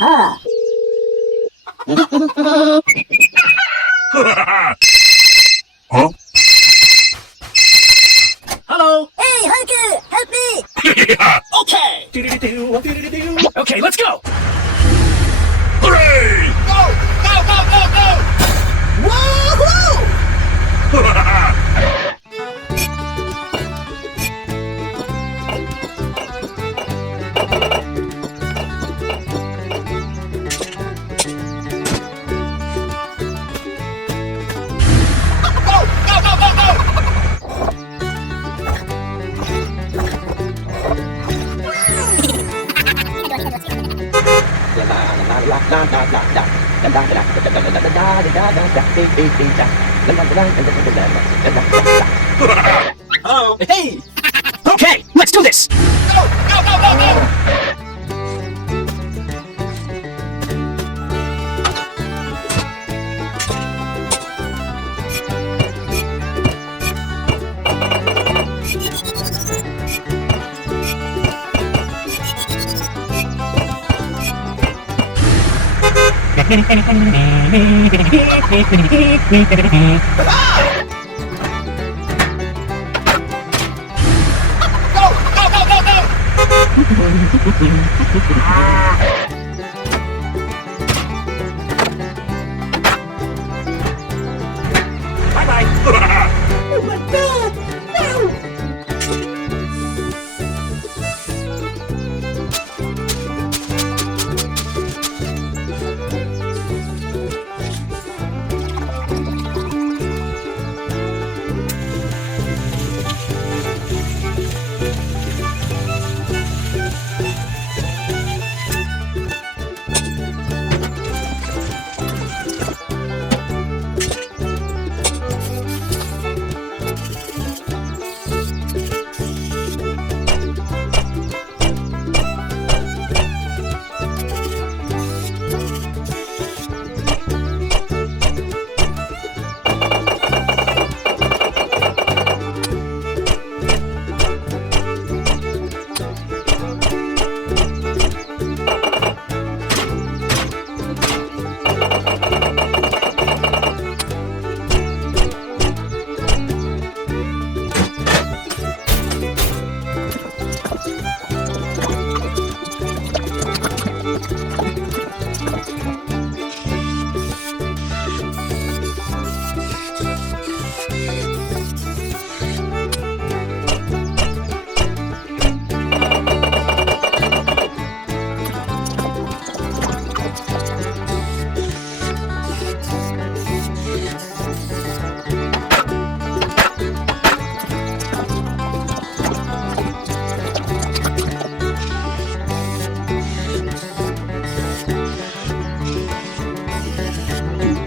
Aha! Huh? Hello. Hey, Hunter, help me! Okay. Okay, let's go. Hooray! Go, go, go, go, go. Woohoo! Go, go, go, go, go. Oh, hey. Okay, let's do this. Go, go, go, go, go. Go, go, go, go, go. Bye bye. Oh my god! No!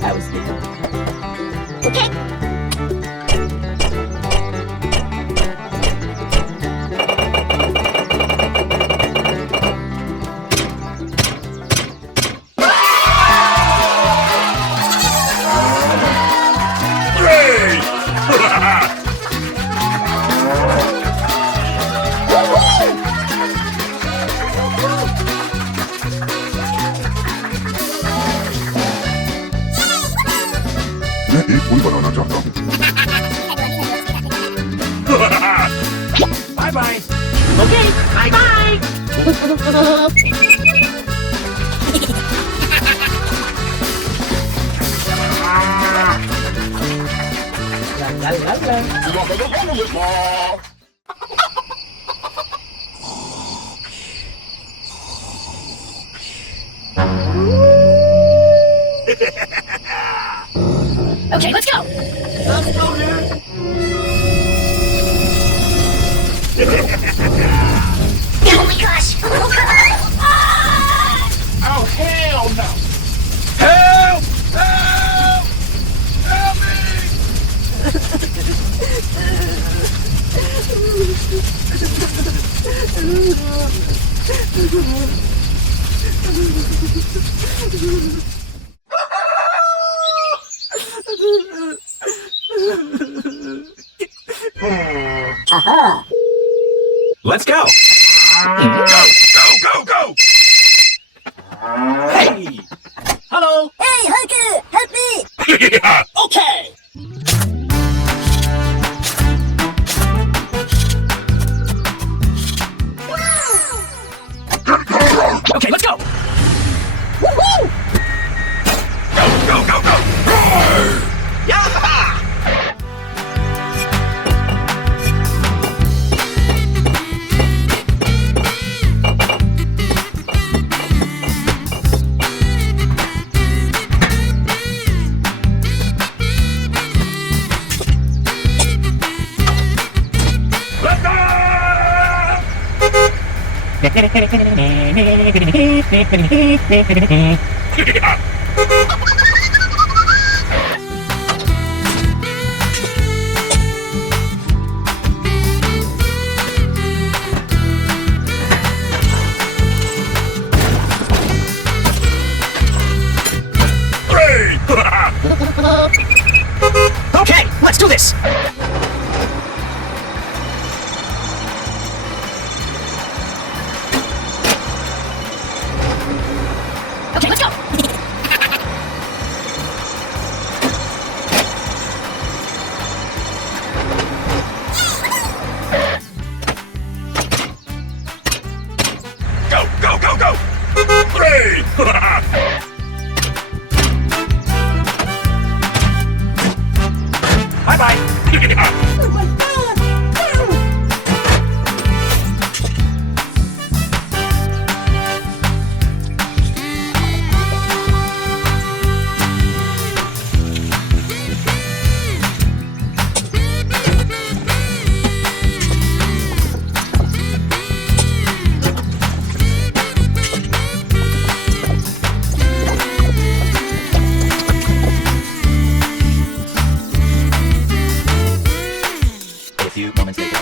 I was sleeping. Okay. Hooray! 우리 바나나 잡다. Bye bye. Okay, bye-bye! La la la la. Okay, let's go! Let's go, dude. Oh my gosh! Oh, hell no. Help! Help! Help Aha! Let's go. Go, go, go, go! Hey! Hello! Hey, Hunker, help me! Yeah. Okay! Okay, let's go! Woohoo! Go, go, go! Yeah! Let's go! Yeah. Hooray! Okay, let's do this! Okay, let's go! Go, go, go, go! Hooray! Bye-bye! Yeah. A few moments later.